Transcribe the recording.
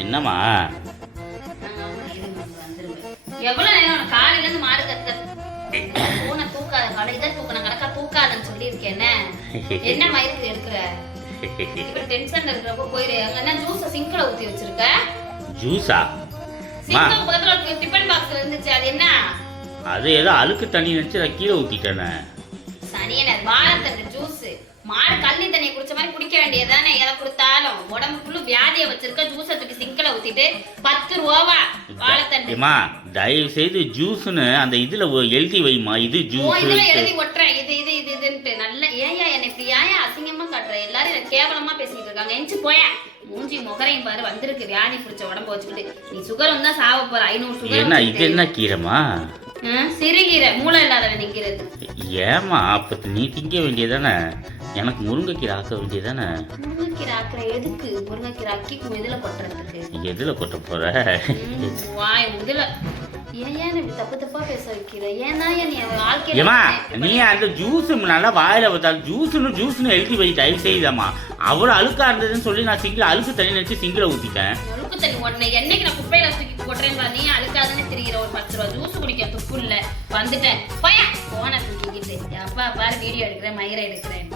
என்னம்மா எவ்வளவு நேரம் காலையில இருந்து மாடு கத்த பூனை தூக்காத காலையில தூக்கணும் கணக்கா தூக்காதன்னு சொல்லியிருக்கேன். என்ன மயிருக்கு எடுக்கிற இப்ப டென்ஷன்ல இருக்கிறப்ப போயிரு. அங்க என்ன ஜூஸ சிங்க்ல ஊத்தி வச்சிருக்க? ஜூஸா? சிங்க் பக்கத்துல ஒரு டிபன் பாக்ஸ்ல இருந்துச்சு. அது என்ன? அது ஏதோ அழுக்கு தண்ணி நினைச்சு நான் கீழே ஊத்திட்டேனே. சனியன வாழைத்தண்டு ஜூஸ். மாடு கள்ளி தண்ணியை குடிச்ச மாதிரி குடிக்க வேண்டியதானே. எதை கொடுத்தாலும் உடம்புக்குள்ள வியாதியை வச்சிருக்க ஜூஸை தூக்கி சிங்க்ல ஊத்திட்டு 10 ரூபாவா வாழைத்தண்டு. ஏமா தயவு செய்து ஜூஸ்னு அந்த இதுல எழுதி வைமா. இது ஜூஸ் இதுல எழுதி ஒட்டுறேன். இது இது இது இதுன்ட்டு நல்ல ஏயா என்ன இப்படி ஏயா அசிங்கமா காட்டுற? எல்லாரும் என்ன கேவலமா பேசிட்டு இருக்காங்க. எஞ்சி போய மூஞ்சி முகரையும் பாரு வந்திருக்கு வியாதி பிடிச்ச உடம்பு வச்சுக்கிட்டு. நீ சுகர் வந்தா சாவ போற. 500 சுகர். என்ன இது என்ன கீரைமா? சிறுகீரை. மூளை இல்லாதவன் திங்கிறது. ஏமா அப்ப நீ திங்க வேண்டியதானே? எனக்கு முருங்கைக்கீரை ஆக்க வேண்டியதானே? முருங்கைக்கீரை ஆக்குற எதுக்கு? முருங்கைக்கீரை அக்கி எதுல கொட்டுறதுக்கு? எதுல கொட்ட போற? வாய் இதுல ஏன் இப்படி தப்பு தப்பா பேச வைக்கிற? ஏன்னா நீ வாழ்க்கையில ஏமா நீ அந்த ஜூஸ் நல்லா வாயில வச்சாலும் ஜூஸ்னு எழுதி வை. தயவு செய்தாமா அவ்வளவு அழுக்கா இருந்ததுன்னு சொல்லி நான் சிங்கிள் அழுக்கு தண்ணி நினைச்சு சிங்கிள ஊத்திட்டேன். அழுக்கு தண்ணி உடனே என்னைக்கு நான் குப்பையில தூக்கி கொட்டுறேன். நீ அழுக்காதானே தெரிகிற. ஒரு 10 ரூபா ஜூஸ் குடிக்க துப்பு இல்ல வந்துட்டேன். போன தூக்கிக்கிட்டு அப்பா பாரு வீடியோ எடுக்கிறேன் மயிரை எடுக்கிறேன்.